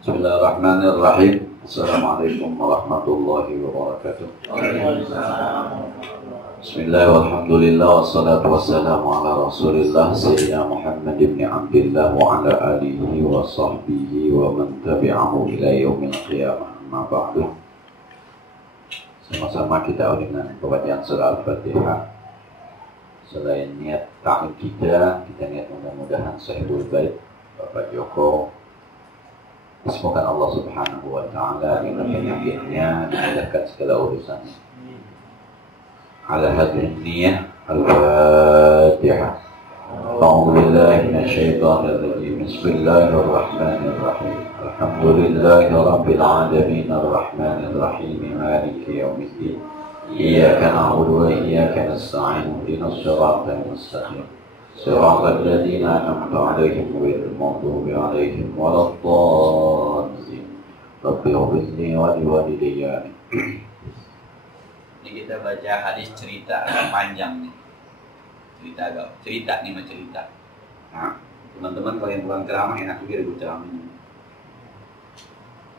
Bismillahirrahmanirrahim. Assalamualaikum warahmatullahi wabarakatuh. Bismillah walhamdulillah wassalatu wassalamu ala rasulillah Sayyidina Muhammad ibn Abdillah wa ala alihi wa sahbihi wa man tabi'ahu ila yaumil qiyamah. Amma ba'du. Sama-sama kita dengan pembacaan surah Al-Fatihah. Selain niat ta'lim kita niat mudah-mudahan sahibul bait Bapak Joko, semoga Allah Subhanahu wa Ta'ala dengan penyakitnya dimudahkan segala urusannya. Ala hadhihi niyah Al-Fatihah. A'udzu billahi minasyaitonir rajim. Bismillahirrahmanirrahim. Alhamdulillahi rabbil alamin arrahmanir rahim maliki yaumiddin. Iyyaka na'budu wa iyyaka nasta'in. Ihdinas siratal mustaqim. صراط الذين أنعمت عليهم غير المغضوب عليهم ولا الضالين رب اغفر لي ولوالدي. Ini kita baca hadis cerita agak panjang nih. Cerita nih. Nah, teman-teman kalau yang pulang ceramah enak juga gue ceramahin.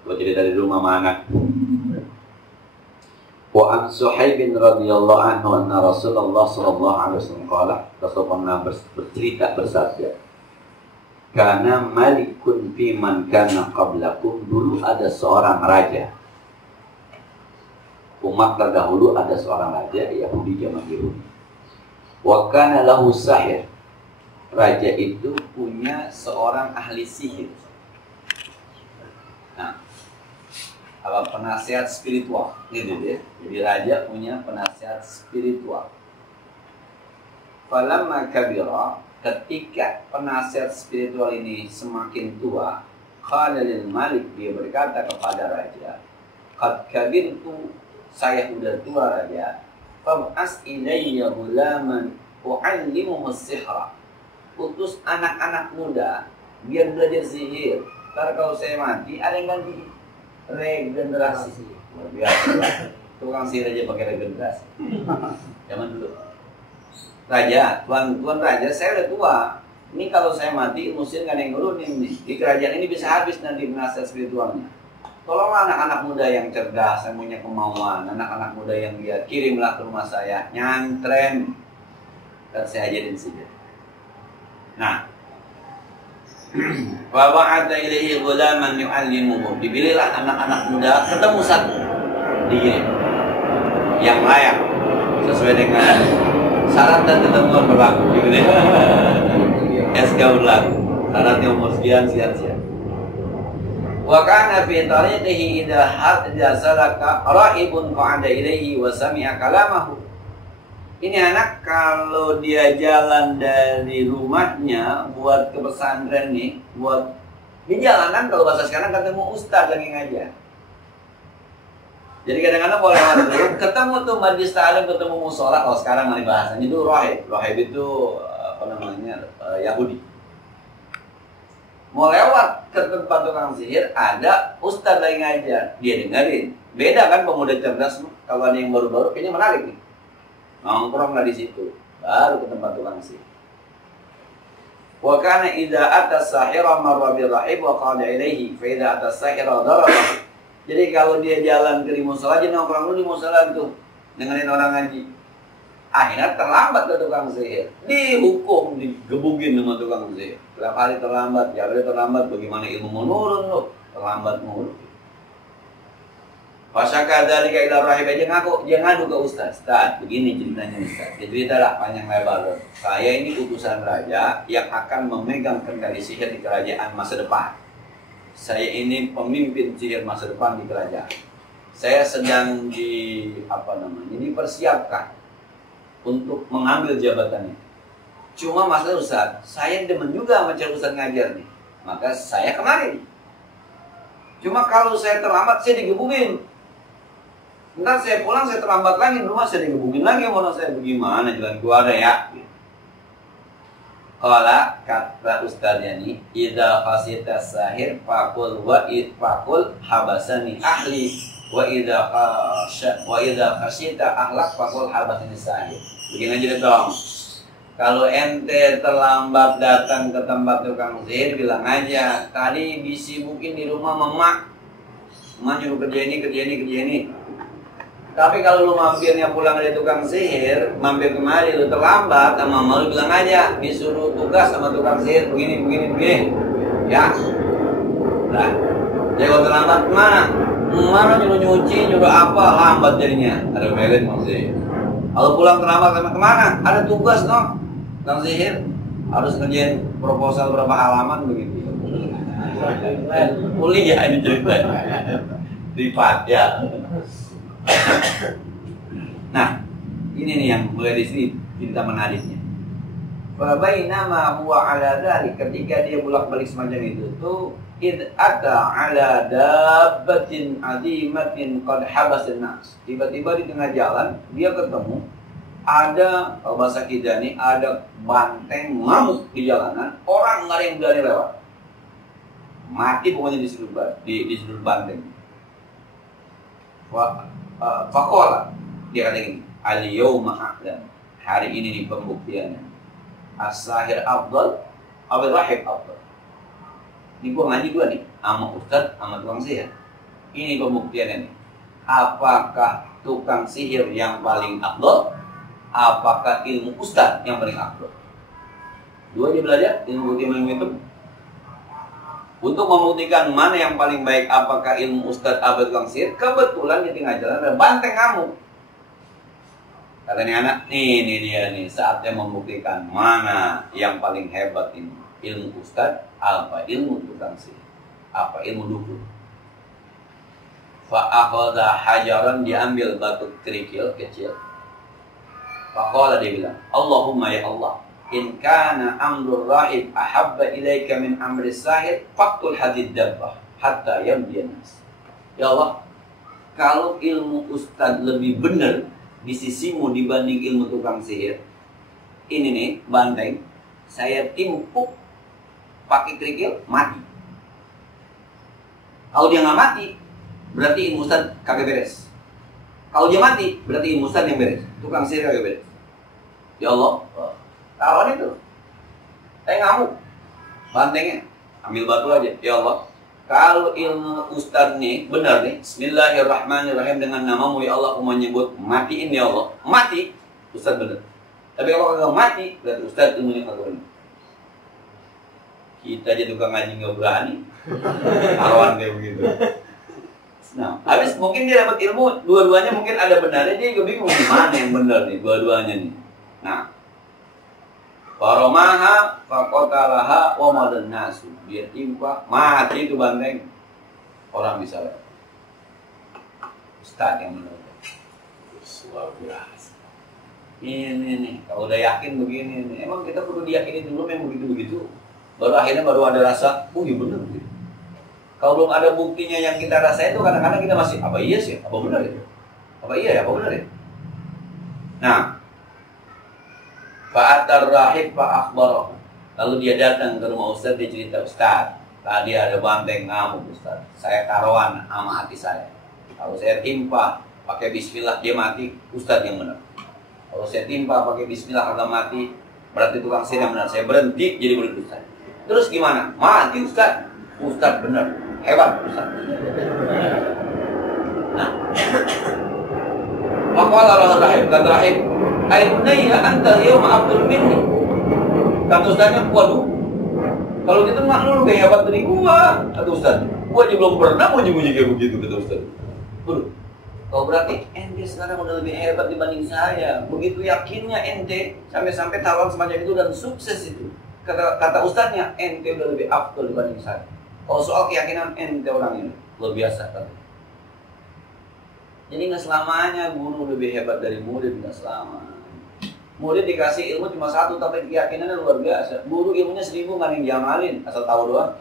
Gue cerita di rumah sama anak. Wa an Suhaib radhiyallahu anhu anna Rasulullah sallallahu alaihi wasallam qala, Rasulullah bercerita bersabda, kana malikun fi man kana qablakum, dulu ada seorang raja. Umat terdahulu ada seorang raja Yahudi zaman Yahudi. Wa kana lahu sahir. Raja itu punya seorang ahli sihir. Nah, penasihat spiritual gitu ya. Jadi raja punya penasihat spiritual. Falamma kabira, ketika penasihat spiritual ini semakin tua, qala lil malik, dia berkata kepada raja, qad kabirtu, saya sudah tua raja, fab'as ilayya gulaman u'allimuhu as-sihra, utus anak-anak muda biar belajar sihir. Karena kalau saya mati ada yang ganti. Regenerasi luar biasa. Tukang sihir aja pakai regenerasi. Zaman dulu. Raja, tuan raja, saya udah tua. Ini kalau saya mati, musir kan yang ngurusin nih. Di kerajaan ini bisa habis nanti penasihat spiritualnya. Tolonglah anak-anak muda yang cerdas, yang punya kemauan, anak-anak muda yang dia kirimlah ke rumah saya, nyantren, dan saya ajarin saja. Nah, wa ba'atha ilaihi ghulaman yu'allimuhu, dipilihlah anak-anak muda, ketemu satu dikirim yang layak sesuai dengan syarat dan ketentuan berlaku gitu deh. SK berlaku, syaratnya umur sekian. Wa kana fi tariqihi idza salaka ra'ibun qa'ada ilaihi wa sami'a kalamahu. Ini anak kalau dia jalan dari rumahnya buat ke pesantren nih, buat di jalanan kalau bahasa sekarang ketemu ustaz lagi ngajar. Jadi kadang-kadang kalau lewat dulu ketemu tuh majlis ta'lim, ketemu musola, kalau sekarang mari bahasanya itu rahib itu Yahudi. Mau lewat ke tempat tukang sihir, ada ustaz lagi ngajar, dia dengerin. Beda kan pemuda cerdas, kalau ada yang baru-baru kayaknya menarik nih. Nongkronglah di situ, baru ke tempat tukang sihir. Wa kana idza ata as-sahira marra bi rahib wa qala ilaihi fa idza ata as-sahira daraba. Jadi kalau dia jalan ke musola aja nongkrong dulu di musola tuh, dengerin orang ngaji. Akhirnya terlambat ke tukang sihir, dihukum, digebugin sama tukang sihir. Setiap hari terlambat, bagaimana ilmu menurun loh, terlambat mulu. Pasaka dari kaidah rahib aja ngaku, dia ngadu ke ustaz. Ustaz, begini ceritanya ustaz. Dia ceritalah panjang lebar. Saya ini utusan raja yang akan memegang kendali sihir di kerajaan masa depan. Saya ini pemimpin sihir masa depan di kerajaan. Saya sedang dipersiapkan untuk mengambil jabatannya. Cuma masalah ustaz, saya demen juga sama ustaz ngajar nih. Maka saya kemarin. Cuma kalau saya terlambat, saya digebugin. Ntar saya pulang, saya terlambat lagi, rumah saya digebugin lagi, mau saya bagaimana jalan keluar ya? Kala kata ustaznya nih, idza khasita sahir faqul habasani ahli wa idza khasita ahlak faqul habasani sahir. Begini aja dong. Kalau ente terlambat datang ke tempat tukang sihir, bilang aja, tadi disibukin di rumah emak nyuruh kerja ini. Tapi kalau lu mampirnya pulang dari tukang sihir, mampir kemari lu terlambat sama emak, lu bilang aja, disuruh tugas sama tukang sihir begini. Ya. Nah, jadi kalau terlambat kemana? Mana nyuruh nyuci, nyuruh apa, lambat jadinya. Ada melet masih. Kalau pulang terlambat sama kemana? Ada tugas no. Tukang sihir harus ngerjain proposal berapa halaman begitu. Kuliah ini ceritanya. Privat ya. Nah, ini nih yang mulai di sini cerita menariknya. Fabainama huwa ala dzalik, ketika dia bolak-balik semacam itu tuh id ata ala dabbatin azimatin qad habasan nas. Tiba-tiba di tengah jalan dia ketemu ada, kalau bahasa kita nih, ada banteng ngamuk di jalanan, orang nggak ada yang berani lewat. Mati pokoknya di sudut banteng. Faqala, dia kata gini, al-yawma a'lam, hari ini nih pembuktiannya. As-sahir afdal, rahib afdal. Ini gua ngaji dua nih, sama ustaz, sama tukang sihir. Ini pembuktiannya nih. Apakah tukang sihir yang paling afdal? Apakah ilmu ustaz yang paling afdal? Dua aja belajar, ilmu itu. Untuk membuktikan mana yang paling baik, apakah ilmu ustaz atau tukang sihir, kebetulan di tengah jalan ada banteng ngamuk. Kata nih anak, ini dia nih saatnya membuktikan mana yang paling hebat ini, ilmu ustaz apa ilmu tukang sihir, apa ilmu dukun. Fa'akhadha hajaran, diambil batu kerikil kecil. Faqala, dia bilang, Allahumma ya Allah, in kana amrul rahib ahabba ilaika min amri sahir faqtul hadid dabbah hatta yamdiyan nas. Ya Allah, kalau ilmu ustaz lebih benar di sisimu dibanding ilmu tukang sihir, ini nih banteng saya timpuk pakai kerikil, mati. Kalau dia nggak mati, berarti ilmu ustaz kagak beres. Kalau dia mati, berarti ilmu ustaz yang beres, tukang sihir kagak beres. Ya Allah, taruhan itu. Saya ngamuk. Bantengnya ambil batu aja. Ya Allah, kalau ilmu ustaz nih benar nih, Bismillahirrahmanirrahim, dengan namamu ya Allah aku menyebut, matiin ya Allah. Mati, ustaz benar. Tapi kalau nggak mati, berarti ustaz ilmunya kagak benar. Kita aja tukang ngaji nggak berani. Taruhan kayak begitu. Nah, habis mungkin dia dapat ilmu, dua-duanya mungkin ada benarnya, dia juga bingung mana yang benar nih, dua-duanya nih. Nah, faromaha fakotalaha wa madan nasu, dia timpa mati itu banteng, orang bisa lihat. Ustaz yang menurut luar biasa. Ini nih, kalau udah yakin begini nih, emang kita perlu diyakini dulu memang begitu, baru akhirnya baru ada rasa, oh iya benar gitu. Kalau belum ada buktinya yang kita rasain itu kadang-kadang kita masih, apa iya sih, apa benar ya, apa iya ya, apa benar ya. Nah, fa'atar rahib fa'akhbarah, lalu dia datang ke rumah ustaz, dia cerita, Ustaz, tadi ada banteng ngamuk Ustaz, saya taruhan sama hati saya, kalau saya timpa pakai bismillah dia mati, Ustaz yang benar. Kalau saya timpa pakai bismillah agak mati, berarti tukang sihir yang benar, saya berhenti jadi murid Ustaz. Terus gimana? Mati Ustaz. Ustaz benar, hebat Ustaz. Nah, maka rahib, kata rahib, aibunayya anta yawma abdul minni. Kata Ustaznya, waduh, kalau gitu mak lu lebih hebat dari gua. Kata Ustaz, gua aja belum pernah muji-muji kayak begitu, kata Ustaz. Waduh, kalau berarti ente sekarang udah lebih hebat dibanding saya. Begitu yakinnya ente sampai-sampai taruhan semacam itu dan sukses itu. Kata Ustaznya, ente udah lebih afdal dibanding saya. Kalau soal keyakinan ente orang ini luar biasa kan. Jadi nggak selamanya guru lebih hebat dari murid, nggak selamanya. Murid dikasih ilmu cuma satu tapi keyakinannya luar biasa. Guru ilmunya 1000 nggak ada yang jamalin, asal tahu doang.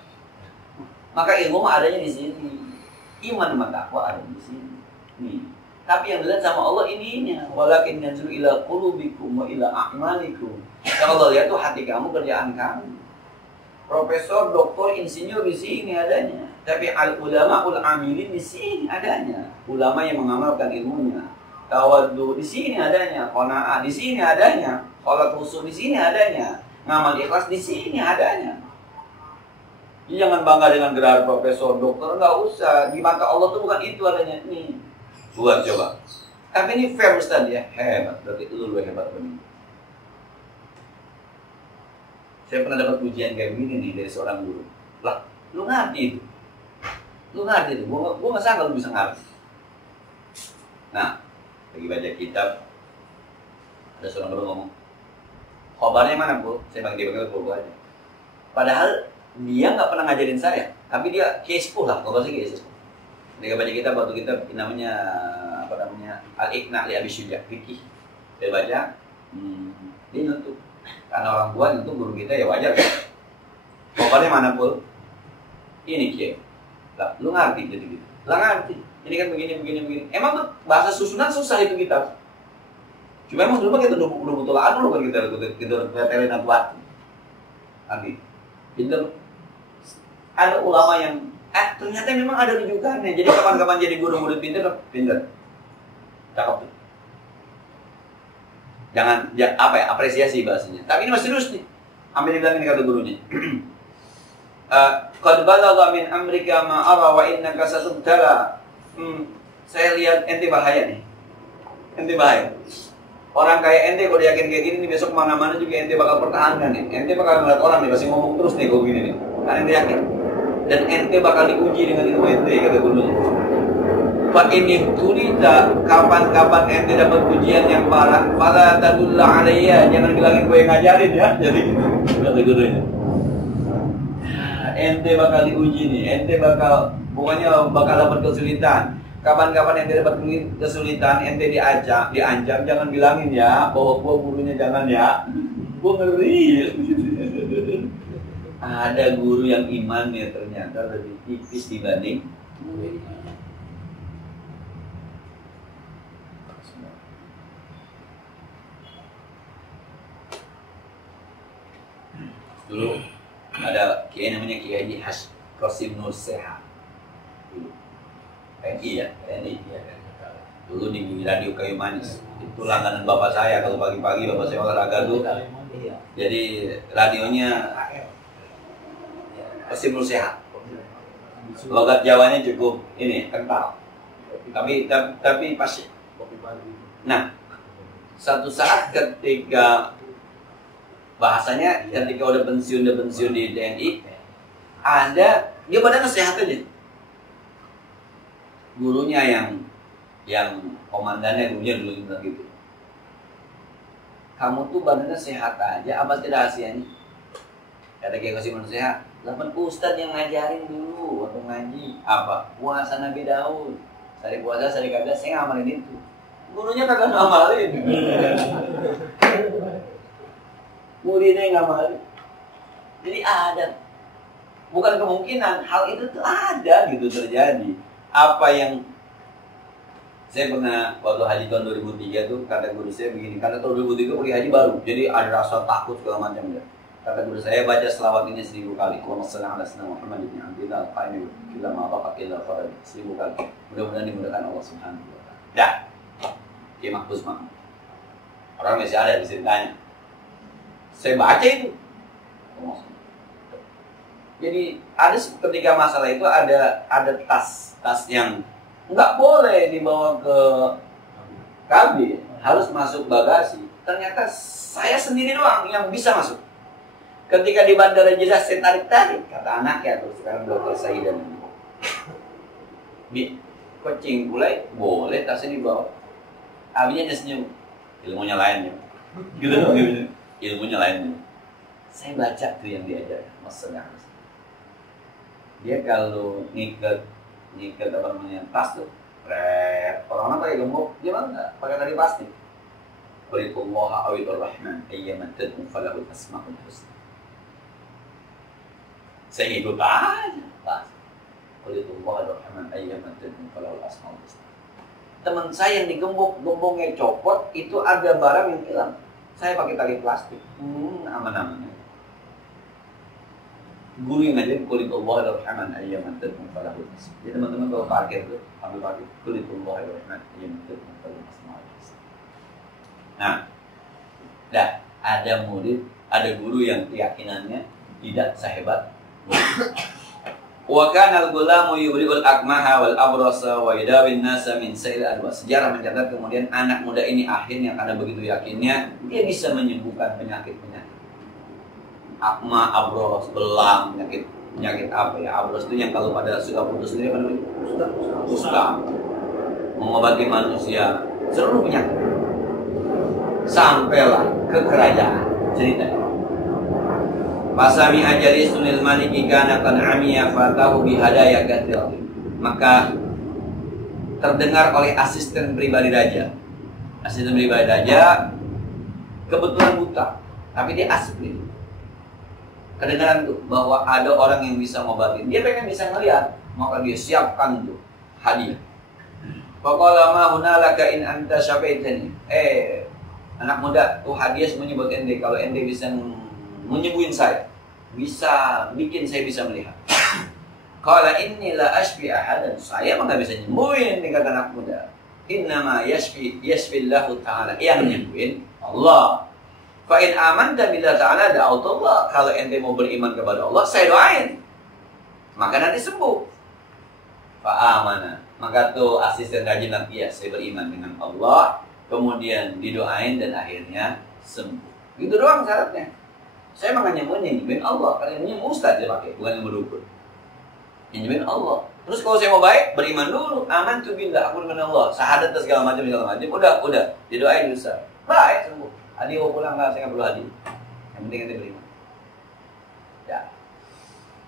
Maka ilmu mah adanya di sini. Iman sama takwa ada di sini. Nih. Tapi yang dilihat sama Allah ininya, walakin yanzuru ila qulubikum wa ila a'malikum. Yang Allah lihat tuh hati kamu, kerjaan kamu. Profesor, doktor, insinyur di sini adanya. Tapi al-ulama ul-amilin di sini adanya. Ulama yang mengamalkan ilmunya. Tawaddu di sini adanya. Qanaah di sini adanya. Sholat khusyuk di sini adanya. Ngamal ikhlas di sini adanya. Jadi jangan bangga dengan gelar profesor, dokter, nggak usah. Di mata Allah tuh bukan itu adanya. Nih, buat coba. Tapi ini fair Ustaz ya, hebat. Berarti lu hebat benar. Saya pernah dapat ujian kayak gini nih dari seorang guru. Lah, lu ngerti itu? Lu ngerti itu? Gua nggak sangka lu bisa ngerti. Nah, lagi baca kitab, ada seorang guru ngomong, khobarnya mana Bu? Saya bagi buku aja. Padahal dia nggak pernah ngajarin saya, tapi dia kesepuh lah, kalau bahasa kesepuh. Dia baca kitab, waktu kitab namanya Al-Iqna li Abi Syuja, fikih. Dia baca, dia nyentuh. Karena orang tua nyentuh guru kita ya wajar kan. Khobarnya mana Bu? Ini Kiai. Lah, lu ngerti jadi gitu? Lah ngerti. Ini kan begini. Emang tuh bahasa susunan susah itu kitab. Cuma emang dulu kita udah betul anu kan kita telin buat. Nanti pinter. Ada ulama yang ternyata memang ada rujukannya. Jadi kapan-kapan jadi guru murid pinter. Cakep tuh. Jangan apresiasi bahasanya. Tapi ini masih terus nih. Ambil dibilang ini kata gurunya. Qad balagha min amrika ma ara wa innaka satubtala. Saya lihat ente bahaya nih. Ente bahaya. Orang kayak ente kalau yakin kayak gini nih besok mana-mana juga ente bakal pertahankan nih. Ente bakal ngeliat orang nih pasti ngomong terus nih kalau gini nih. Karena ente yakin. Dan ente bakal diuji dengan ilmu ente kata gurunya. Fa ini turita kapan-kapan ente dapat ujian yang parah, fala tadulla alayya, jangan bilangin gue yang ngajarin ya. Jadi gitu. Kata gurunya. Ente bakal diuji nih, ente bakal dapat kesulitan. Kapan-kapan ente dapat kesulitan, ente diancam, jangan bilangin ya bahwa gua gurunya jangan ya. Gua ngeri. Ada guru yang imannya ternyata lebih tipis dibanding muridnya. Dulu ada kiai namanya Kiai Haji Qasim Nur Seha. TNI ya, TNI. Dulu di radio Kayu Manis. Itu langganan bapak saya kalau pagi-pagi bapak saya olahraga tuh. Jadi radionya Qasim Nur Seha. Logat Jawanya cukup ini kental. Tapi pasti. Nah, satu saat ketika bahasanya ketika udah pensiun di TNI, ada dia badannya sehat aja. Gurunya yang komandannya gurunya dulu bilang gitu. Kamu tuh badannya sehat aja, apa tidak rahasianya? Kata Kiai Qasim sehat. Lapan ustad yang ngajarin dulu waktu ngaji apa? Puasa Nabi Daud. Sari puasa, sari kagak, saya ngamalin itu. Gurunya kagak ngamalin. Muridnya nggak mau. Jadi ada, bukan kemungkinan hal itu tuh ada gitu terjadi. Apa yang saya pernah waktu haji tahun 2003 tuh kata guru saya begini, karena tahun 2003 pergi haji baru, jadi ada rasa takut segala macam ya. Kata guru saya baca selawat ini 1000 kali. Allahumma shalli ala sayyidina Muhammad ibn Abdillah al-Qaim ila ma baqila farad 1000 kali. Mudah-mudahan dimudahkan Allah Subhanahu wa taala. Dah. Kiai Mahfuz Mahmud. Orang masih ada di ceritanya. Saya baca itu. Jadi ada ketika masalah itu ada tas yang nggak boleh dibawa ke kabin, harus masuk bagasi. Ternyata saya sendiri doang yang bisa masuk. Ketika di bandara Jeddah saya tarik kata anaknya terus sekarang dokter Saidan. Kucing mulai boleh tasnya dibawa. Abinya dia senyum. Ilmunya lainnya. Gitu ilmunya lain. Saya baca tuh yang diajar maksudnya. Dia kalau ngikat apa namanya tas tuh, orang pakai gembok, dia mah enggak pakai tali plastik. Qulillah awil rahman ayyaman tad'u falahu asmaul husna. Saya ikut aja tas. Qulillah rahman ayyaman tad'u falahu asmaul husna. Teman saya yang digembok, gemboknya copot, itu ada barang yang hilang. Saya pakai tali plastik, aman-aman. Guru yang ngajarin Qulillah rahman ayyaman tad'u falahu asmaul. Jadi teman-teman kalau parkir tuh, ambil parkir Qulillah rahman ayyaman tad'u falahu asmaul. Nah, dah Ada murid, ada guru yang keyakinannya tidak sehebat murid. Wa kana al-gulamu yubri'ul akmaha wal abrasa wa yadawin nasa min sa'il adwa. Sejarah mencatat kemudian anak muda ini akhirnya karena begitu yakinnya dia bisa menyembuhkan penyakit-penyakit. Akma, abros, belang, penyakit apa ya? Abros itu yang kalau pada sudah putus sendiri apa namanya? Kusta. Mengobati manusia seluruh penyakit. Sampailah ke kerajaan ceritanya. Pasami ajari sunil maliki kana kan amiya fatahu bihadaya katsir. Maka terdengar oleh asisten pribadi raja. Asisten pribadi raja kebetulan buta, tapi dia asli. Kedengaran tuh bahwa ada orang yang bisa ngobatin. Dia pengen bisa ngeliat, maka dia siapkan tuh hadiah. Faqala ma hunalaka in anta syafaitani. Anak muda, tuh hadiah semuanya buat ente. Kalau ente bisa menyembuhin saya, bisa bikin saya bisa melihat. Qala inni la ashfi ahadan. Saya mah enggak bisa nyembuhin, nih kata anak muda. Innama yashfillahu ta'ala. Yang nyembuhin Allah. Fa in amanta billahi ta'ala da'utullah. Kalau ente mau beriman kepada Allah, saya doain. Maka nanti sembuh. Fa amana. Maka tuh asisten rajin nanti ya, saya beriman dengan Allah. Kemudian didoain dan akhirnya sembuh. Gitu doang syaratnya. Saya mah nyembuhin Allah. Kalau yang ustaz dia pakai, bukan yang berdukun. Nyembuhin Allah. Terus kalau saya mau baik, beriman dulu. Aman tuh billah, aku dengan Allah. Syahadat segala macam. Udah. Didoain ustaz. Baik sembuh. Hadi mau pulang nggak? Saya nggak perlu hadi. Yang penting nanti beriman. Ya.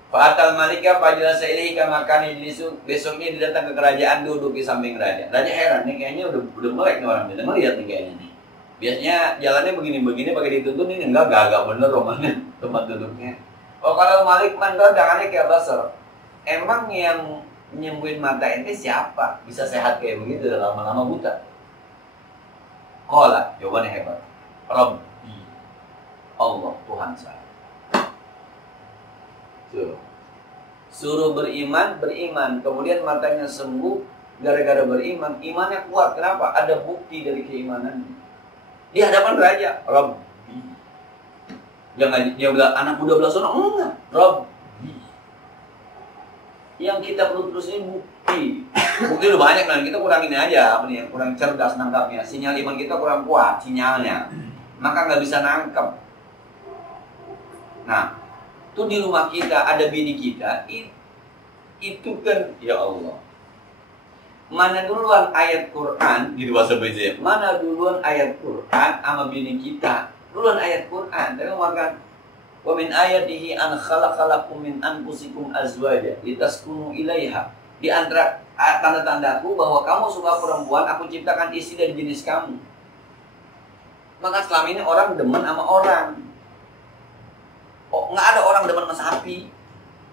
Fa'atal malika fajala sailihi kama kana yajlisu. Besoknya dia datang ke kerajaan, duduk di samping raja. Raja heran nih, kayaknya udah melek nih orang, udah ngeliat nih kayaknya nih. Biasanya jalannya begini-begini pakai dituntun, ini enggak bener romannya tempat duduknya. Oh kalau Malik mandor jangannya kayak basar. Emang yang nyembuhin mata ente siapa? Bisa sehat kayak begitu lama-lama buta. Qala, jawabannya hebat. Rabbi, Allah Tuhan saya. Suruh beriman, kemudian matanya sembuh gara-gara beriman, imannya kuat. Kenapa? Ada bukti dari keimanannya. Di hadapan raja, Rabbi. Jangan dia bilang anak muda belah sono, enggak. Rabbi. Yang kita perlu terus ini bukti. Bukti udah banyak kan, kita kurang ini aja, kurang cerdas nangkapnya. Sinyal iman kita kurang kuat sinyalnya. Maka nggak bisa nangkep. Nah, tuh di rumah kita ada bini kita, itu kan ya Allah. Mana duluan ayat Quran di bahasa Indonesia? Mana duluan ayat Quran sama bini kita? Duluan ayat Quran. Tapi makan wa min ayatihi an khalaqalakum min anfusikum azwaja litaskunu ilaiha. Di antara tanda-tandaku bahwa kamu suka perempuan, aku ciptakan istri dari jenis kamu. Maka selama ini orang demen sama orang. Oh, nggak ada orang demen sama sapi.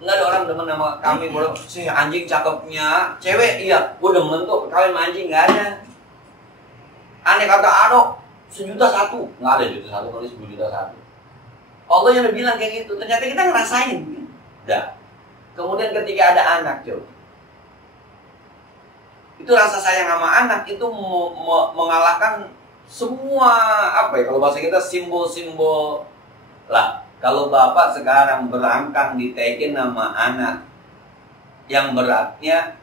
Nggak ada orang demen sama kami. Si anjing cakepnya, cewek iya, gue demen tuh kawin sama anjing, nggak ada. Aneh kata Ado, 1.100.000, nggak ada 1.100.000 kali 10.000.000. Allah yang udah bilang kayak gitu. Ternyata kita ngerasain. Dah. Kemudian ketika ada anak, coba. Itu rasa sayang sama anak itu mengalahkan semua apa ya? Kalau bahasa kita simbol-simbol lah. Kalau bapak sekarang berangkang ditekin nama anak yang beratnya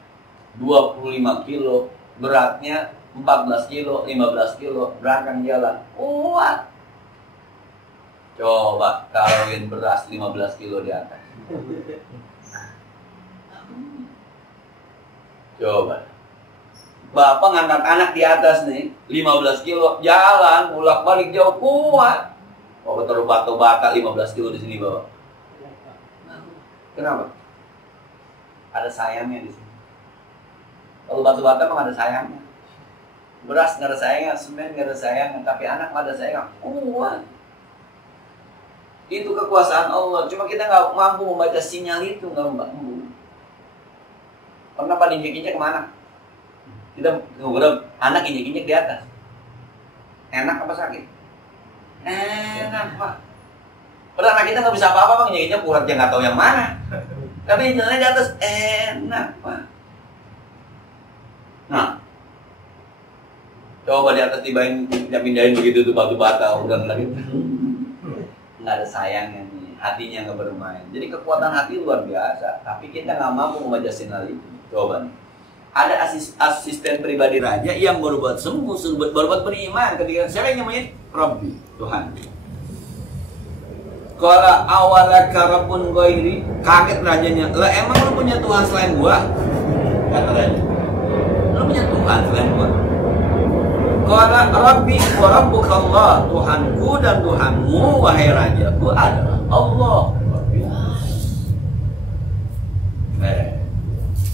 25 kilo, beratnya 14 kilo, 15 kilo, berangkang jalan, kuat. Coba kawin beras 15 kilo di atas. Coba. Bapak ngangkat anak di atas nih, 15 kilo, jalan, bolak-balik jauh, kuat. Bapak taruh bata 15 kilo di sini bapak. Kenapa? Ada sayangnya di sini. Kalau batu-bata memang ada sayangnya. Beras nggak ada sayangnya, semen nggak ada sayangnya, tapi anak nggak ada sayangnya. Kuat. Itu kekuasaan Allah. Cuma kita nggak mampu membaca sinyal itu, nggak mampu. Pernah Pak injek-injek kemana? Kita ngobrol, anak injek-injek di atas. Enak apa sakit? Enak Pak. Padahal anak kita nggak bisa apa-apa Bang, injek-injek urat yang nggak tahu yang mana. Tapi jalannya di atas enak Pak. Nah, coba di atas pindahin begitu tuh batu bata udah lagi. nggak ada sayangnya nih, hatinya nggak bermain. Jadi kekuatan hati luar biasa, tapi kita nggak mampu memajasin hal itu. Coba nih, ada asisten pribadi raja yang berbuat sembuh, berbuat beriman ketika siapa yang nyamain Rabbi, Tuhan. Kalau awalaka rabbun ghairi, kaget rajanya, lah emang lu punya Tuhan selain gua? Kata raja, lu punya Tuhan selain gua? Qala Rabbi wa rabbuka Allah, Tuhanku dan Tuhanmu wahai rajaku adalah Allah.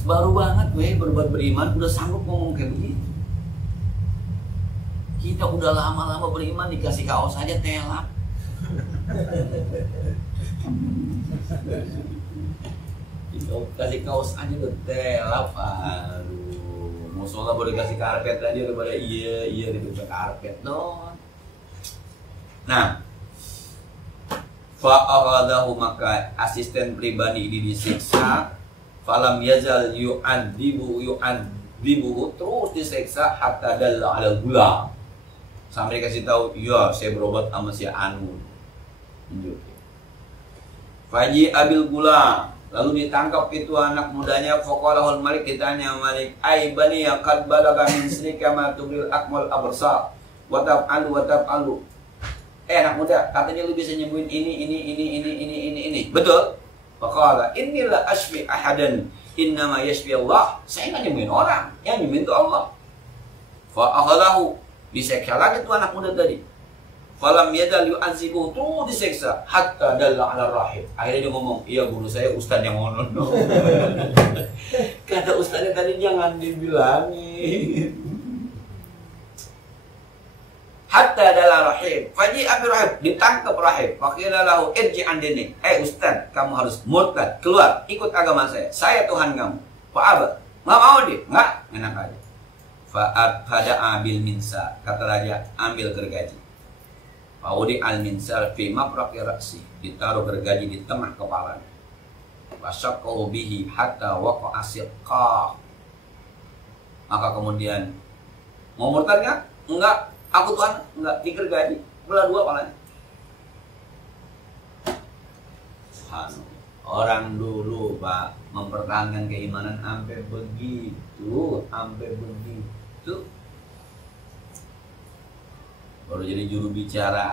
Baru banget berbuat beriman udah sanggup ngomong kayak begitu. Kita udah lama-lama beriman dikasih kaos aja telap. Kasih kaos aja udah telap. Aduh, musola boleh kasih karpet aja udah pada iya gitu karpet non. Nah, fa'aghadahu, maka asisten pribadi ini disiksa. Falam yazal yu'adzibu terus disiksa hatta dalla 'alal gula. Sampai dikasih tahu, "Ya, saya berobat sama si Anu." Faji abil gula, lalu ditangkap itu anak mudanya. Faqalahul malik, ditanya Malik, "Ai bani ya qad balaga min sirika ma tubil akmal absar wa tab'alu." Anak muda, katanya lu bisa nyembuhin ini. Betul? Faqala innilah ashfi ahadan innama yashfi Allah. Saya nggak nyembuhin orang, yang nyembuhin itu Allah. Fa'akhalahu, diseksa lagi tuh anak muda tadi. Falam yadal yu'azibuhu, tuh diseksa hatta dalla 'ala rahib. Akhirnya dia ngomong, "Iya guru saya ustaz yang ngono." Kata ustaznya tadi jangan dibilangin. Hatta dalla rahib, faji abi rahib, ditangkap rahib. Faqila lahu irji an dinik. Ustaz, kamu harus murtad, keluar, ikut agama saya Tuhan kamu. Fa'aba, nggak mau dia, nggak, enak aja. Fa'ad abil minsa, kata raja, ambil gergaji. Fa'udi al minsar fi mafraqi ra'si, ditaruh gergaji di tengah kepalanya. Wasyaqahu bihi hatta waqa'a siqah. Maka kemudian mau murtad nggak? Enggak. Aku Tuhan, enggak, digergaji, belah dua palanya. Orang dulu Pak mempertahankan keimanan sampai begitu. Baru jadi juru bicara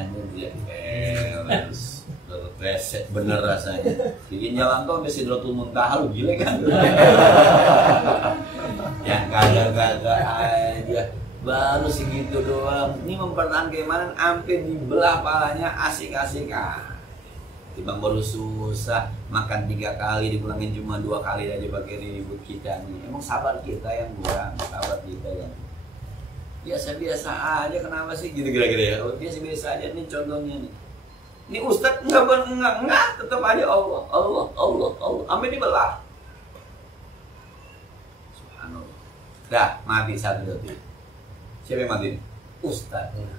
aja, reset bener rasanya. Bikin jalan tol sampai Sidratul Muntaha, lu gila kan? Yang kagak-kagak aja. Baru segitu doang. Ini mempertahankan keimanan sampai dibelah palanya, asik-asik Timbang baru susah makan 3 kali dipulangin cuma 2 kali aja pakai ribut kita nih. Emang sabar kita yang kurang, sabar kita yang biasa-biasa aja. Kenapa sih gitu kira-kira ya? Biasa-biasa aja nih contohnya nih. Ini Ustadz enggak, tetap aja Allah. Sampai dibelah. Subhanallah. Dah, mati satu detik. Siapa yang mati? Ustadz.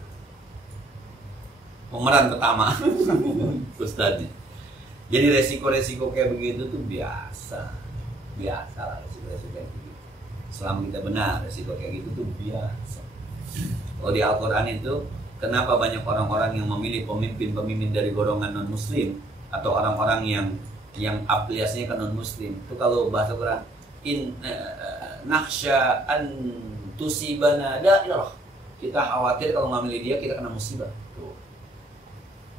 Pemeran pertama. Ustadznya. Jadi resiko-resiko kayak begitu tuh biasa lah resiko-resiko kayak begitu. Selama kita benar, resiko kayak gitu tuh biasa. Kalau di Al-Quran itu, kenapa banyak orang-orang yang memilih pemimpin-pemimpin dari golongan non-muslim atau orang-orang yang afiliasinya ke non-muslim? Itu kalau bahasa Quran, nakhsha an tusibana dairah. Kita khawatir kalau ngambil dia kita kena musibah. Tuh.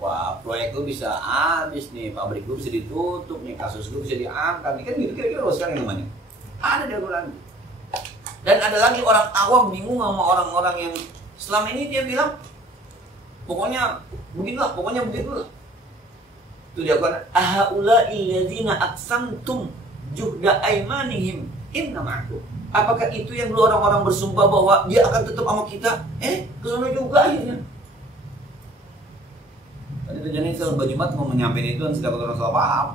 Wah, proyek lu bisa habis nih, pabrik lu bisa ditutup nih, kasus lu bisa diangkat nih, kan gitu kira-kira lo sekarang namanya. Ada di Al-Quran. Dan ada lagi orang awam bingung sama orang-orang yang selama ini dia bilang pokoknya begitulah. Itu dia Al-Quran, ahaula'il ladzina aqsamtum juhda aymanihim inna ma'akum. Apakah itu yang dulu orang-orang bersumpah bahwa dia akan tetap sama kita? Kesana juga akhirnya. Tadi terjadi khutbah Jumat mau menyampaikan itu dan sedang orang salah paham.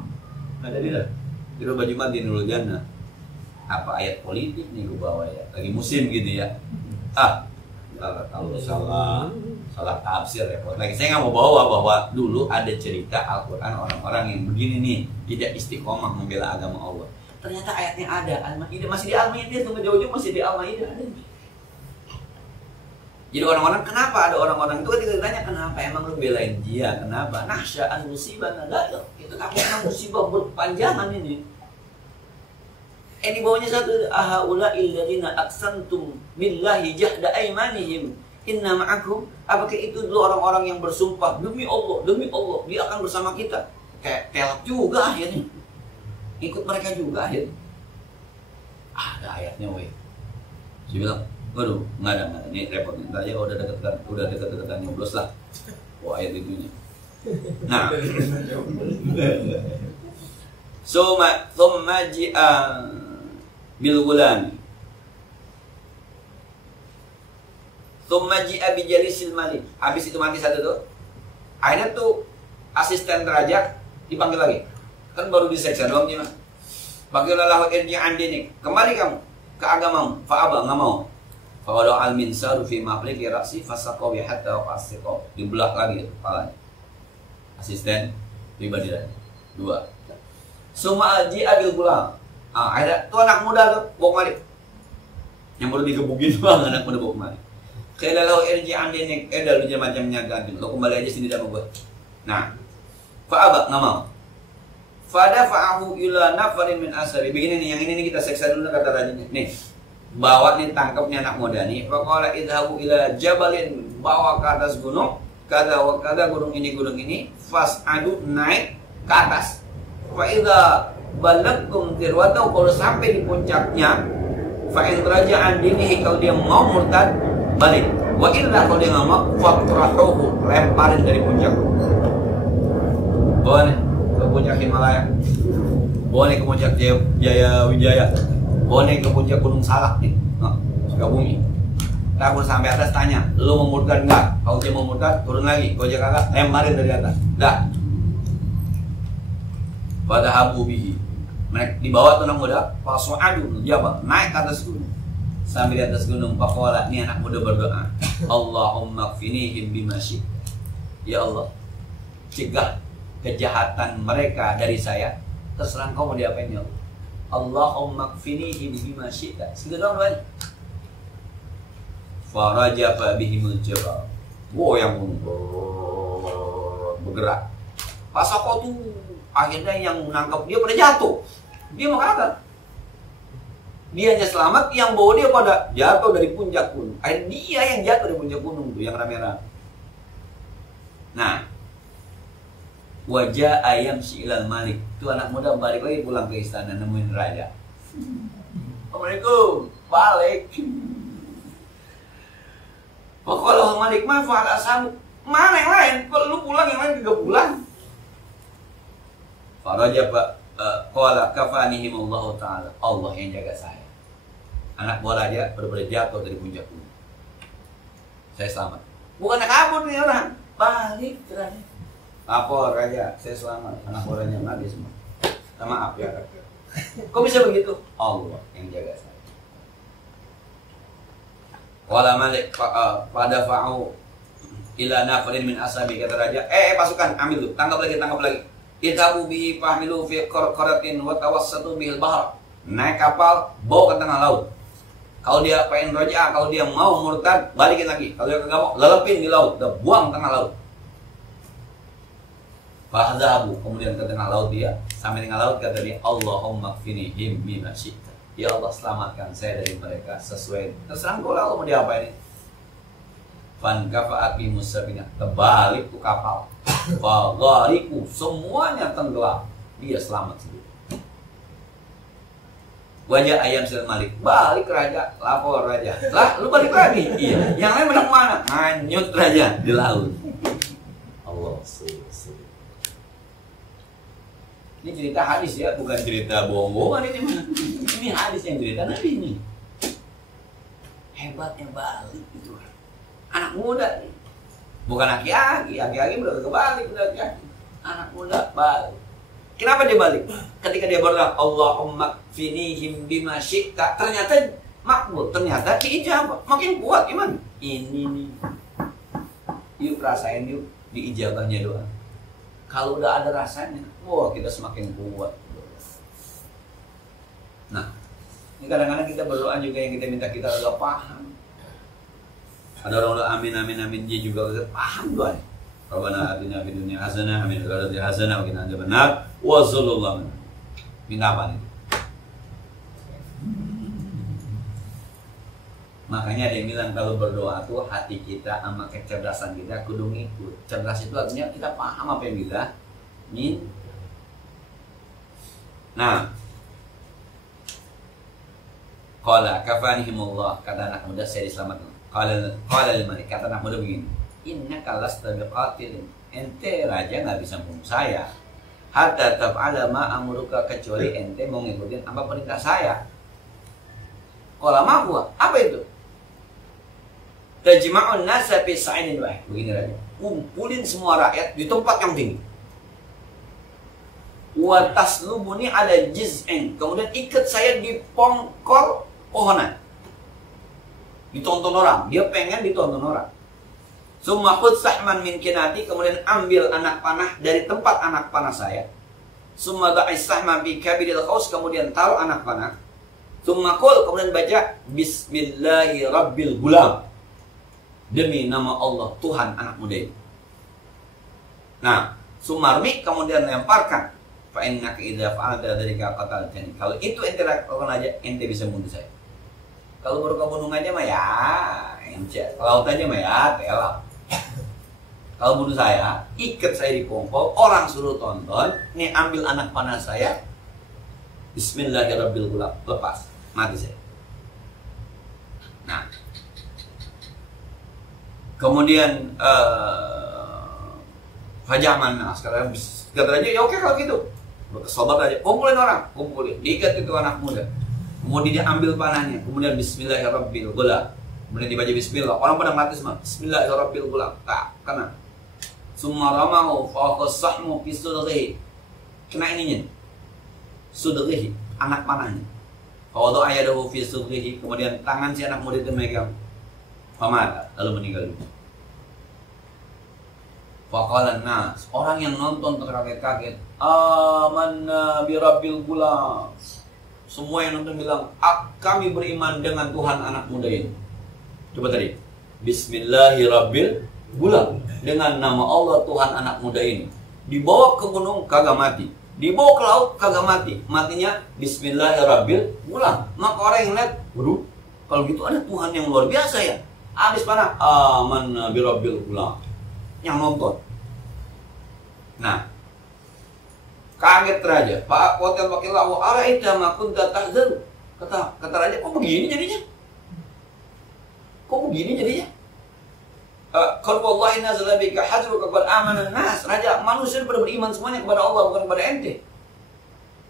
Ada di dah. Di khutbah Jumat di Nurul Jannah. Apa ayat politik nih gue bawa ya? Lagi musim gitu ya. Kalau salah tafsir repot. Lagi saya nggak mau bawa bahwa dulu ada cerita Al-Quran orang-orang yang begini nih tidak istiqomah membela agama Allah. Ternyata ayatnya ada, Al-Maidah masih di Al-Maidah, tunggu jauh-jauh masih di Al-Maidah ada. Jadi orang-orang, kenapa ada orang-orang itu ketika ditanya kenapa emang lu belain dia, kenapa? Nahsya'an musibah nggak, itu takutnya musibah berpanjangan ini. Di bawahnya satu, ahaula illadzina aqsamtum billahi jahda aymanihim inna ma'akum. Apakah itu dulu orang-orang yang bersumpah demi Allah dia akan bersama kita? Kayak telak juga akhirnya. Ikut mereka juga akhirnya. Ada ayatnya weh. Saya bilang, waduh, nggak ada. Ini repot nih. Ntar aja udah deket-deketan nyoblos lah. Wah, ayat itunya. Nah, thumma ji'a bil gulami. Thumma ji'a bi jalisil malik. Habis itu mati satu tuh. Akhirnya tuh asisten raja dipanggil lagi. Kan baru diseksa doang gimana? Panggillah lahu irji'an dinik. Kembali kamu ke agamamu. Fa'aba, nggak mau. Fawadu al-minsaru fi ma'apliki ra'si fasaqawi hatta wa'asiqaw. Dibelah lagi kepalanya. Asisten pribadi lagi. 2. Suma ji'abil gulam. Ada tuh anak muda tuh bawa malik. Yang baru digebukin doang anak muda bawa malik. Qila lahu irji'an dinik. Dah lu macamnya ganti. Lu kembali aja sini sama gue. Nah, fa'aba, nggak mau. Fadafa'ahu ila nafarin min asari. Begini nih, yang ini nih kita seksa dulu kata rajanya. Nih. Bawa nih, tangkapnya anak muda nih. Faqala idhabu ila jabalin, bawa ke atas gunung, kada wa kada, gunung ini, fas'adu, naik ke atas. Fa idza balagtum tirwatahu, kalau sampai di puncaknya, fa in raja'an dinihi, kalau dia mau murtad, balik. Wa illa, kalau dia enggak mau, fatrahuhu, lemparin dari puncak. Bawa nih ke puncak Himalaya. Bawa nih ke puncak Jaya Wijaya. Boleh ke puncak Gunung Salak nih, Sukabumi. Takut sampai atas tanya, lu mau murtad enggak? Kalau dia mau murtad, turun lagi. Kalau dia kagak, lemparin dari atas. Dah. Pada habu bihi. Mereka dibawa tuh anak muda, fasu'adu jabal, naik ke atas gunung. Sampai di atas gunung, faqala, ini anak muda berdoa. Allahumma kfinihim bima syi'ta. Ya Allah, cegah kejahatan mereka dari saya. Terserah kau mau diapain ya Allah. Allahumma kfinihim bima syi'ta. Segitu doang doanya. Farajafa bihimul jabal. Yang bergerak. Pasoko tuh akhirnya yang menangkap dia pada jatuh. Dia mau kagak. Dia hanya selamat, yang bawa dia pada jatuh dari puncak gunung. Akhirnya dia yang jatuh dari puncak gunung tuh, yang rame-rame. Nah, wajah ayam si ilal malik. Itu anak muda balik lagi pulang ke istana, nemuin raja. Assalamualaikum, balik. Kalau malik mah fa'al ashabu. Mana yang lain? Kalau lu pulang, yang lain juga pulang. Faraja Pak qala kafanihim Allah Ta'ala. Allah yang jaga saya. Anak buah raja benar-benar jatuh dari puncak gunung. Saya selamat. Bukannya kabur nih orang. Balik raja. Lapor raja, saya selamat. Anak orangnya mati semua. Maaf ya. Kok bisa begitu? Allah yang jaga saya. Wala malik pada fa'u ila nafarin min ashabi, kata raja. Pasukan, ambil tuh, tangkap lagi. Idhabu bihi fahmilu fi qarqaratin wa tawassatu bil bahr. Naik kapal, bawa ke tengah laut. Kalau dia pengen raja, kalau dia mau murtad, balikin lagi. Kalau dia kagak mau, lelepin di laut, udah buang tengah laut. Fahadhabu, kemudian ke tengah laut dia. Sampai tengah laut kata dia, Allahumma kfinihim bima syi'ta. Ya Allah, selamatkan saya dari mereka sesuai. Terserah kau lah, mau diapain ini. Fan kafa'at bi musabina, terbalik tuh kapal. Faghariku, semuanya tenggelam. Dia selamat sendiri. Wajah ayam sil malik, balik raja, lapor raja. Lah, lu balik lagi? Iya. Yang lain menang mana? Hanyut raja di laut. Allah suci. Ini cerita hadis ya, bukan cerita bohong-bohongan ini mah. Ini hadis yang cerita Nabi ini. Hebatnya balik itu. Anak muda nih. Bukan aki-aki udah kebalik udah aki-aki. Anak muda balik. Kenapa dia balik? Ketika dia berdoa, Allahumma kfinihim bima syi'ta, ternyata makbul, ternyata diijabah. Makin kuat gimana? Ini nih. Yuk rasain yuk diijabahnya doa. Kalau udah ada rasanya, wah kita semakin kuat. Nah, ini kadang-kadang kita berdoa juga yang kita minta kita agak paham. Ada orang udah amin amin amin, dia juga paham doanya. Rabbana atina fid dunya hasanah, amin wa fil hasanah, wa qina adzabannar, wa sallallahu. Minta apa nih? Makanya ada yang bilang kalau berdoa tuh hati kita sama kecerdasan kita kudu ngikut. Cerdas itu artinya kita paham apa yang kita ingin. Nah, qala kafanihimullah, kata anak muda saya diselamatkan. Qala lil malik, kata anak muda begini, innaka lasta biqatilin, ente raja nggak bisa membunuh saya. Hatta taf'ala ma amuruka, kecuali ente mau ngikutin apa perintah saya. Qala ma huwa, apa itu? Tajma'un nasa fi sa'inin wahid. Begini raja, kumpulin semua rakyat di tempat yang tinggi. Wa taslubuni ala jiz'in, kemudian ikat saya di pongkol pohonan. Ditonton orang, dia pengen ditonton orang. Summa khudh sahman min kinati, kemudian ambil anak panah dari tempat anak panah saya. Summa da'is sahman bi kabidil khaus, kemudian taruh anak panah. Summa qul, kemudian baca bismillahi rabbil gulam, demi nama Allah Tuhan anak muda ini. Nah, sumarmi, kemudian lemparkan. Fa innaka idza fa'alta dzalika qataltani, kalau itu ente lakukan aja, ente bisa bunuh saya. Kalau baru kamu bunuh aja mah ya ente, laut aja mah ya telap. Kalau bunuh saya, ikat saya di pongpol, orang suruh tonton, nih ambil anak panah saya, bismillahirrahmanirrahim, lepas, mati saya. Nah, kemudian Fajaman, nah sekarang kata aja ya oke kalau gitu, sobat aja, kumpulin orang, kumpulin, diikat itu anak muda, kemudian dia ambil panahnya, kemudian bismillahirrahmanirrahim, kemudian dibaca bismillah, orang pada mati semua, bismillahirrahmanirrahim, tak kena. Summa ramahu faqasahmu fi sudghihi, kena ininya, sudghihi, anak panahnya. Fawadu ayadahu fi sudghihi, kemudian tangan si anak muda itu megang, famata, lalu meninggal dunia. Faqalan nas, orang yang nonton terkaget-kaget, amanna bi rabbil gulam. Semua yang nonton bilang, kami beriman dengan Tuhan anak muda ini. Coba tadi, bismillahirrahmanirrahim, dengan nama Allah Tuhan anak muda ini. Dibawa ke gunung kagak mati, dibawa ke laut kagak mati, matinya bismillahirrahmanirrahim. Maka orang yang lihat, waduh, kalau gitu ada Tuhan yang luar biasa ya. Habis panah, amanna bi rabbil gulam, yang nonton. Nah, kaget raja. Pak Qatil Pakillahu araita ma kunta tahzan. Kata raja, kok begini jadinya? Kok begini jadinya? Qul wallahi nazala bika hadruka qad amana nas. Raja, manusia pada beriman semuanya kepada Allah, bukan kepada ente.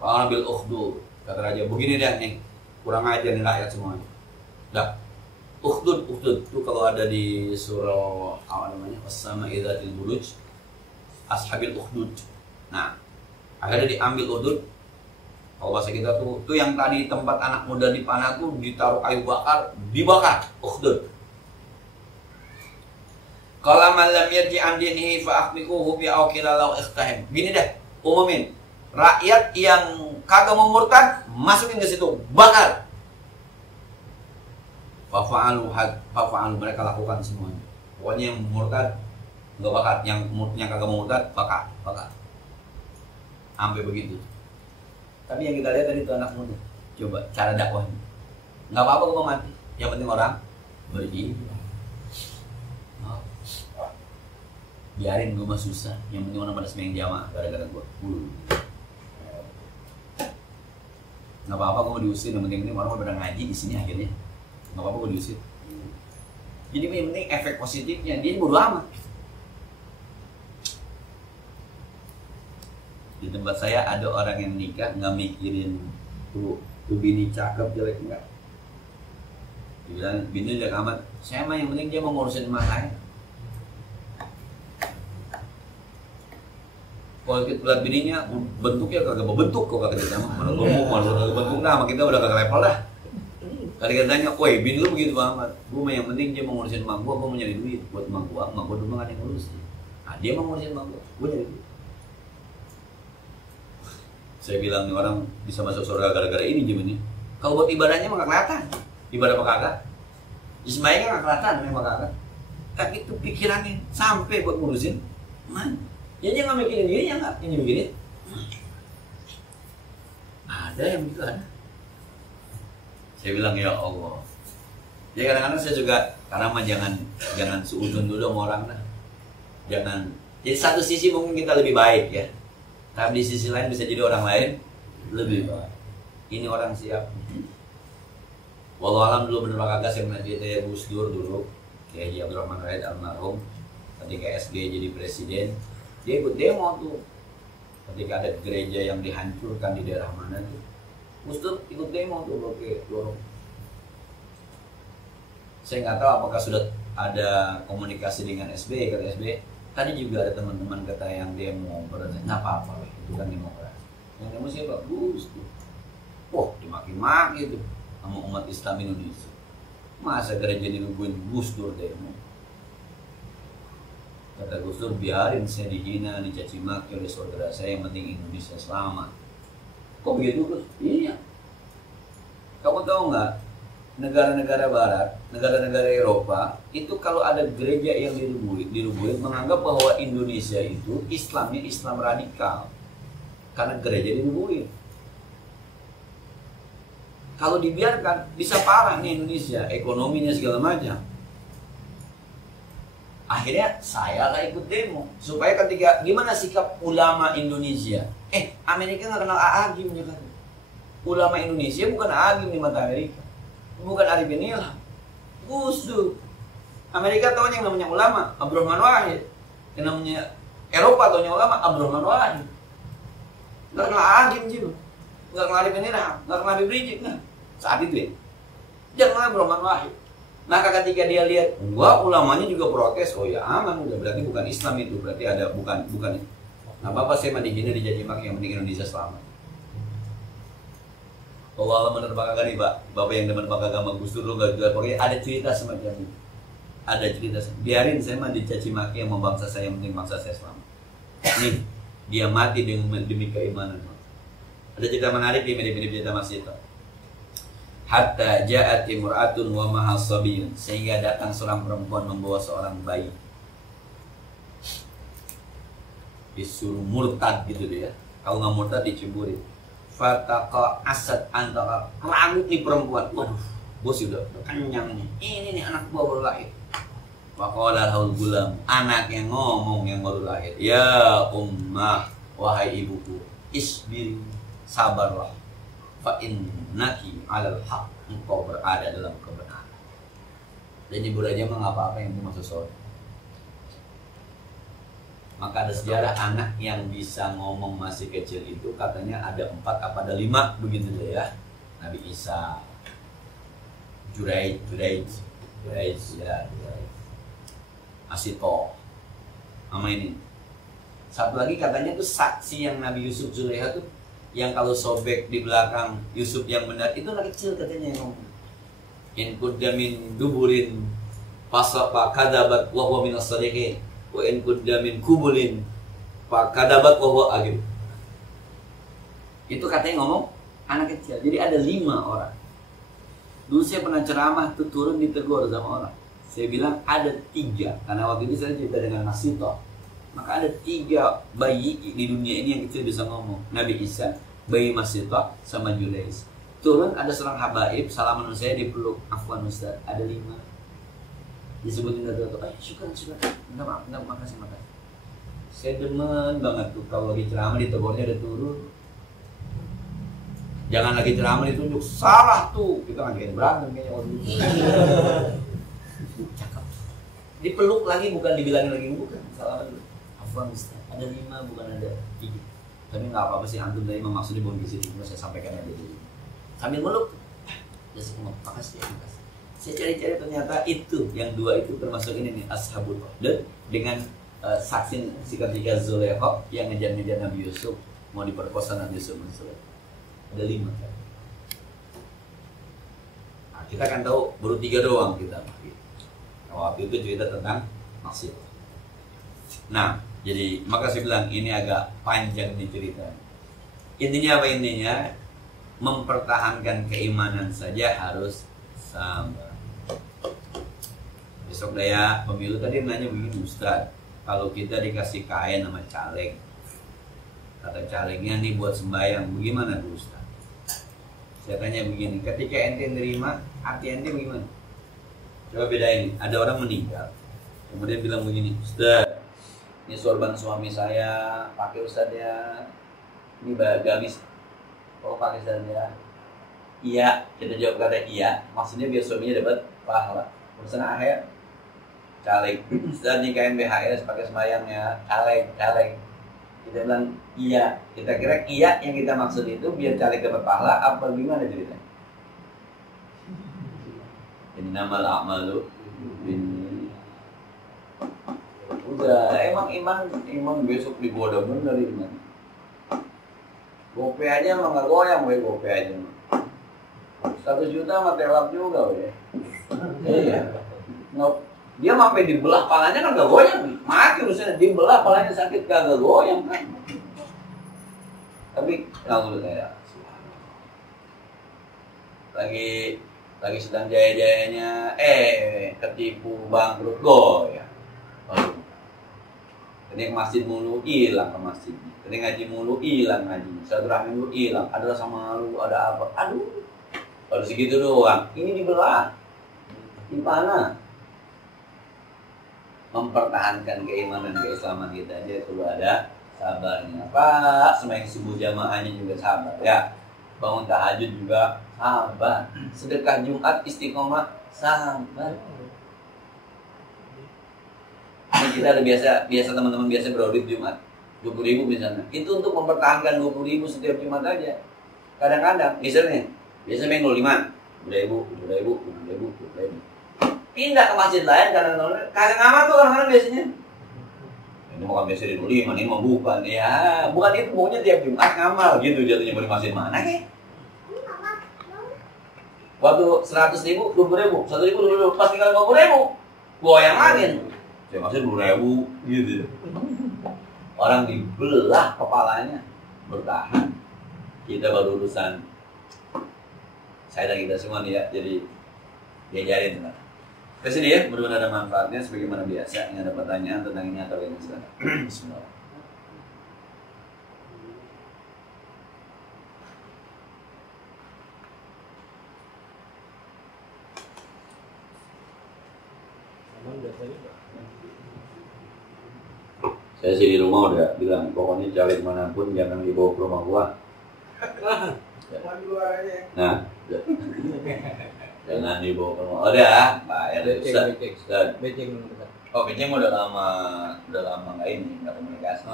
Fa bil ukhdud. Kata raja, begini deh nih. Kurang ajar nih rakyat semuanya. Dah. Ukhdud itu kalau ada di surah apa namanya? As-sama'i dzatil buruj, ashabil ukhdud. Nah, akhirnya diambil ukhdud. Kalau bahasa kita tuh yang tadi tempat anak muda dipanah tuh ditaruh kayu bakar, dibakar ukhdud. Qala man lam yarji an dinihi fa akhbiquhu bi awqila law ikhtahim. Gini deh, umumin. Rakyat yang kagak mau murtad, masukin ke situ, bakar. Fa'alu mereka lakukan semuanya. Pokoknya yang murtad enggak bakar, yang kagak mau murtad bakar. Sampai begitu. Tapi yang kita lihat tadi itu anak muda. Coba cara dakwahnya. Enggak apa-apa gua mau mati. Yang penting orang beriman. Biarin gua mah susah. Yang penting orang pada sembahyang jamaah gara-gara gua. Enggak apa-apa gua mau diusir, yang penting orang pada ngaji di sini akhirnya. Nggak apa-apa gue diusir. Jadi yang penting efek positifnya, dia bodo amat. Di tempat saya ada orang yang nikah nggak mikirin tuh bini cakep jelek enggak. Dibilang bini jelek amat, saya mah yang penting dia mau ngurusin emak saya. Kalau kita lihat bininya bentuknya kagak berbentuk, kok kagak kita mah malah gemuk, malah bentuk nah, sama kita udah kagak level dah. Kali katanya, woi bini lu begitu banget. Gue mah yang penting dia mau ngurusin emak gue mau nyari duit buat emak gue dulu gak ada yang ngurusin. Nah dia mau ngurusin emak gue nyari duit. Saya bilang nih orang bisa masuk surga gara-gara ini gimana? Kalau buat ibadahnya mah gak kelihatan. Ibadah apa kagak? Ismailnya gak kelihatan memang kagak. Tapi itu pikirannya sampai buat ngurusin mana? Ya dia nggak mikirin diri, ya nggak ini mikirin. Ada yang begitu ada. Saya bilang ya Allah. Ya kadang-kadang saya juga karena mah jangan seudun dulu sama orang lah. Jangan. Jadi satu sisi mungkin kita lebih baik ya. Tapi di sisi lain bisa jadi orang lain lebih baik. Ini orang siap. Wallahualam dulu bener kagak saya pernah cerita ya Gus Dur dulu. Kayak Haji Abdurrahman Wahid almarhum ketika SBY jadi presiden, dia ikut demo tuh. Ketika ada gereja yang dihancurkan di daerah mana tuh, Gus Dur ikut demo tuh dorong. Saya nggak tahu apakah sudah ada komunikasi dengan SBY. Kata SBY, tadi juga ada teman-teman kata yang demo, berarti nggak apa-apa, itu kan demokrasi. Yang demo siapa? Gus Dur. Wah, dimaki-maki tuh sama umat Islam Indonesia. Masa gereja dirubuhin, Gus Dur demo. Kata Gus Dur, biarin saya dihina, dicaci maki oleh saudara saya, yang penting Indonesia selamat. Kok begitu Gus? Iya. Kamu tahu nggak, negara-negara Barat, negara-negara Eropa, itu kalau ada gereja yang dirubuhin, menganggap bahwa Indonesia itu Islamnya Islam radikal. Karena gereja dirubuhin. Kalau dibiarkan, bisa parah nih Indonesia, ekonominya segala macam. Akhirnya saya lah ikut demo supaya ketika gimana sikap ulama Indonesia. Amerika nggak kenal Aagim ya kan? Ulama Indonesia bukan Aagim di mata Amerika, bukan Arifin Ilham, Gus Dur. Amerika tahunya yang namanya ulama Abdurrahman Wahid, yang namanya Eropa tahunya ulama Abdurrahman Wahid. Nggak kenal Aagim juga, nggak kenal Arifin Ilham, nggak kenal Habib Rizik. Nah, saat itu ya, jangan Abdurrahman Wahid. Maka ketika dia lihat, wah ulamanya juga protes, oh ya aman, udah berarti bukan Islam itu, berarti ada bukan. Nah, Bapak saya mandi hina dicaci maki, yang penting Indonesia selamat. Oh Allah menerbangkan nih Pak, Bapak yang demen pakai agama Gus Dur, nggak juga pokoknya ada cerita semacam itu. Ada cerita, biarin saya mandi caci maki yang mau bangsa saya, yang penting bangsa saya selamat. Nih, dia mati dengan demi keimanan. Ada cerita menarik di mirip-mirip cerita Mas Ito. Hatta ja'at imra'atun wa mahal sabiyun, sehingga datang seorang perempuan membawa seorang bayi. Disuruh murtad gitu dia. Kalau nggak murtad diceburin. Fataqa asad antara kerangut nih perempuan. Waduh, bos udah kenyang nih. Ini nih anak gua baru lahir. Waqala lahul gulam, anak yang ngomong yang baru lahir. Ya ummah, wahai ibuku, isbir, sabarlah. Fa innaki 'alal haq, engkau berada dalam kebenaran. Dan ibu raja mah apa-apa yang masuk surga. Maka ada sejarah anak yang bisa ngomong masih kecil itu katanya ada 4 apa ada 5 begitu ya. Nabi Isa, Juraij ya, Asito, sama ini. Satu lagi katanya tuh saksi yang Nabi Yusuf Zulaiha tuh, yang kalau sobek di belakang Yusuf yang benar itu anak kecil katanya yang ngomong. In kudda min duburin fasfa kadabat wa huwa minas sadiqin wa in kudda min kubulin fa kadabat wa huwa agib. Itu katanya ngomong anak kecil. Jadi ada 5 orang. Dulu saya pernah ceramah tuh turun ditegur sama orang. Saya bilang ada 3 karena waktu itu saya cerita dengan Mas Sito. Maka ada 3 bayi di dunia ini yang kecil bisa ngomong. Nabi Isa, bayi Mas Sito, sama Julais. Turun ada seorang habaib, salaman saya dipeluk. Afwan Ustaz, ada 5. Disebutin datu-datu. Syukur. Enggak, makasih. Saya demen banget tuh kalau lagi ceramah ditegurnya ada turun. Jangan lagi ceramah ditunjuk, salah tuh. Kita ngajakin berantem kayaknya waktu itu. Cakep. Dipeluk lagi bukan dibilangin lagi bukan. Salaman dulu. Ada 5 bukan ada 3. Tapi nggak apa-apa sih, antum tadi maksudnya bukan ke situ, saya sampaikan aja dulu. Sambil meluk, makasih. Saya cari-cari ternyata itu yang 2 itu termasuk ini nih Ashabul Ukhdud dengan saksi ketika Zulaiha yang ngejar-ngejar Nabi Yusuf mau diperkosa Nabi Yusuf. Ada 5 kan. Nah, kita kan tahu baru 3 doang kita. Waktu itu cerita tentang maksiat. Nah, jadi maka saya bilang ini agak panjang diceritakan. Intinya apa intinya? Mempertahankan keimanan saja harus sabar. Besok daya pemilu tadi nanya begini, Ustaz, kalau kita dikasih kain sama caleg, kata calegnya nih buat sembahyang, bagaimana tuh Ustaz? Saya tanya begini, ketika ente nerima, hati ente bagaimana? Coba bedain, ada orang meninggal, kemudian bilang begini, Ustaz, ini sorban suami saya, pakai Ustaz ya, ini gamis, kalau pakai Ustaz ya. Iya, kita jawab kata iya, maksudnya biar suaminya dapat pahala. Urusan akhir, caleg, Ustaz nikahin BHS pakai sembahyangnya, caleg. Kita bilang iya, kita kira iya yang kita maksud itu biar caleg dapat pahala, apa gimana ceritanya? Innamal a'malu bin. Udah, emang iman besok digoda bener iman. Gope aja mah nggak goyang, we gope aja. 100 juta mah telap juga, we. Iya. Dia sampai dibelah palanya kan gak goyang, mati urusannya, dibelah palanya sakit kagak goyang kan. Tapi langsung saya lagi sedang jaya-jayanya, ketipu bangkrut goyang. Kening masjid mulu hilang ke masjid, kening ngaji mulu hilang ngaji, silaturahmi mulu hilang, ada sama lu, ada apa, aduh, baru segitu doang, ini dibelah, di mana? Mempertahankan keimanan dan keislaman kita aja perlu ada sabarnya. Pak, sembahyang subuh jamaahnya juga sabar ya. Bangun tahajud juga sabar. Sedekah Jumat istiqomah sabar. Ini kita ada biasa teman-teman biasa beraudit Jumat 20.000 misalnya. Itu untuk mempertahankan 20.000 setiap Jumat aja. Kadang-kadang misalnya biasa minggu 5 20.000. Pindah ke masjid lain karena kagak ngamal tuh orang-orang biasanya. Ini bukan biasa di 25, ini mau bukan. Ya, bukan itu maunya tiap Jumat ngamal gitu jatuhnya di masjid mana ke? Waktu 100.000, 20.000, 1.000, 20.000, pas tinggal 50.000, goyang angin. Saya masih 2.000 gitu. Orang dibelah kepalanya bertahan. Kita baru urusan saya dan kita semua nih ya, jadi diajarin teman. Kesini ya, mudah-mudahan ada manfaatnya sebagaimana biasa. Ini ada pertanyaan tentang ini atau ini sekarang. Bismillah. Saya sih di rumah udah bilang, pokoknya caleg manapun jangan dibawa ke rumah gua. Nah, jangan dibawa ke rumah. Udah, bayar Ustaz. Oh, beceng udah lama nggak ini, nggak komunikasi.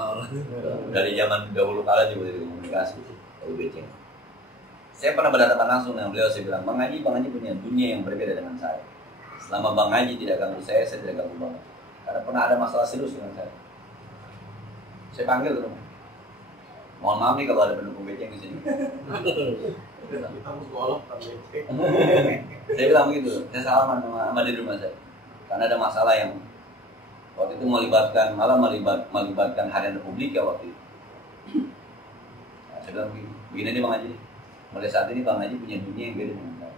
Dari zaman dahulu kala juga dari komunikasi. Kalau beceng. Saya pernah berhadapan langsung dengan beliau. Saya bilang, Bang Haji punya dunia yang berbeda dengan saya. Selama Bang Haji tidak ganggu saya tidak ganggu Bang. Karena pernah ada masalah serius dengan saya. Saya panggil ke rumah. Mohon maaf nih kalau ada pendukung beceng di sini. Saya bilang begitu, saya salaman sama di rumah saya. Karena ada masalah yang waktu itu melibatkan Harian Republika waktu itu. Nah, saya bilang begini nih Bang Haji. Mulai saat ini Bang Haji punya dunia yang beda dengan saya.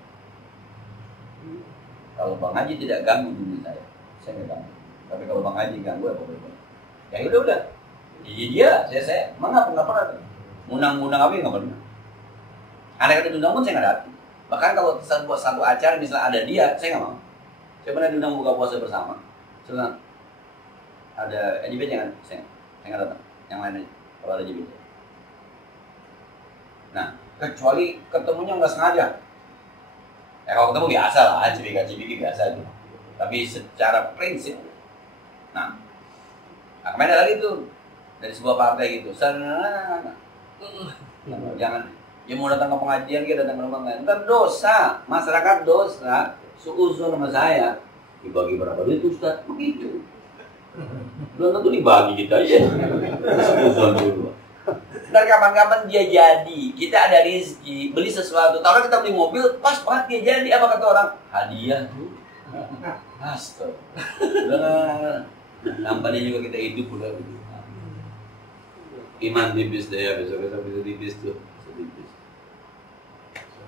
Kalau Bang Haji tidak ganggu dunia saya nggak ganggu. Tapi kalau Bang Haji ganggu apa boleh? Ya udah. Iya, saya nggak pernah. Undang-undang apa nggak pernah. Aneh kata diundang pun saya nggak datang. Bahkan kalau kita buat satu acara misalnya ada dia, saya nggak mau. Saya pernah diundang buka puasa bersama. Saya bilang, ada JBC kan? Saya nggak datang. Yang lain aja. Kalau ada JBC. Nah, kecuali ketemunya nggak sengaja. Ya kalau ketemu biasa lah, cibiki biasa aja. Tapi secara prinsip, nah kemarin ada lagi tuh dari sebuah partai gitu. Jangan. Ya mau datang ke pengajian, kita datang ke rumah lain. Ntar dosa, masyarakat dosa. Suuzon sama saya. Dibagi berapa duit Ustaz? Begitu. Belum tentu dibagi kita aja. Suuzon dulu. Ntar kapan-kapan dia jadi. Kita ada rezeki, beli sesuatu. Tahu kita beli mobil, pas banget dia jadi. Apa kata orang? Hadiah tuh. Astaga. Nampaknya juga kita hidup udah. Iman tipis deh ya, besok-besok bisa tipis tuh.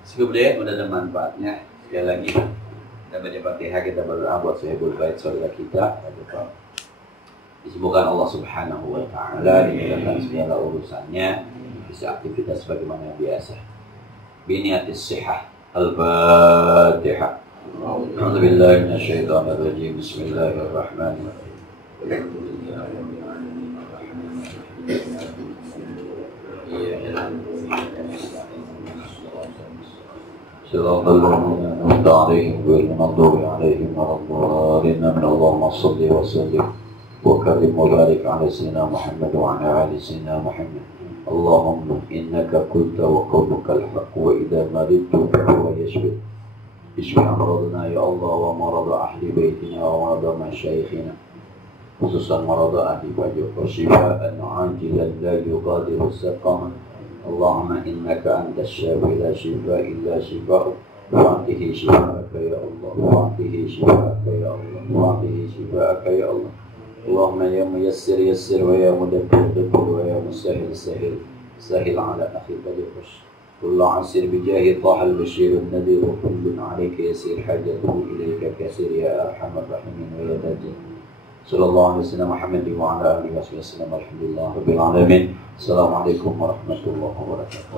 Cukup deh, udah ada manfaatnya. Sekali lagi, Kita baca Fatihah, kita berdoa buat sahibul bait saudara kita. Disebutkan Allah Subhanahu wa taala dimudahkan segala urusannya, bisa aktivitas sebagaimana biasa. Biniatis sihah. Al-Fatihah. A'udzubillahi minasyaitonir rajim. Bismillahirrahmanirrahim. صراط الذين أنعمت عليهم غير المغضوب عليهم ولا الضالين. اللهم صل وسلم وكرم وبارك على سيدنا محمد وعلى آل سيدنا محمد. اللهم إنك قلت وقولك الحق وإذا مرضت فهو يشفي. اشف أمراضنا يا الله ومرض أهل بيتنا ومرض مشايخنا، خصوصا مرض أهل بيتك، وشفاء عاجلا لا يغادر سقما. اللهم إنك أنت الشافي لا شفاء إلا شفاءك، فأعطه شفاءك يا الله، فأعطه شفاءك يا الله، فأعطه شفاءك يا الله. اللهم يا ميسر يسر ويا مدبر دبر ويا مسهل سهل سهل على أخيك اليسر. كل عسير بجاه طه البشير النذير، وكل عليك يسير حاجته إليك كثير يا أرحم الراحمين ويا ذا الجلال. صلى الله عليه وسلم محمد وعلى آله وصحبه وسلم. الحمد لله رب العالمين. السلام عليكم ورحمة الله وبركاته.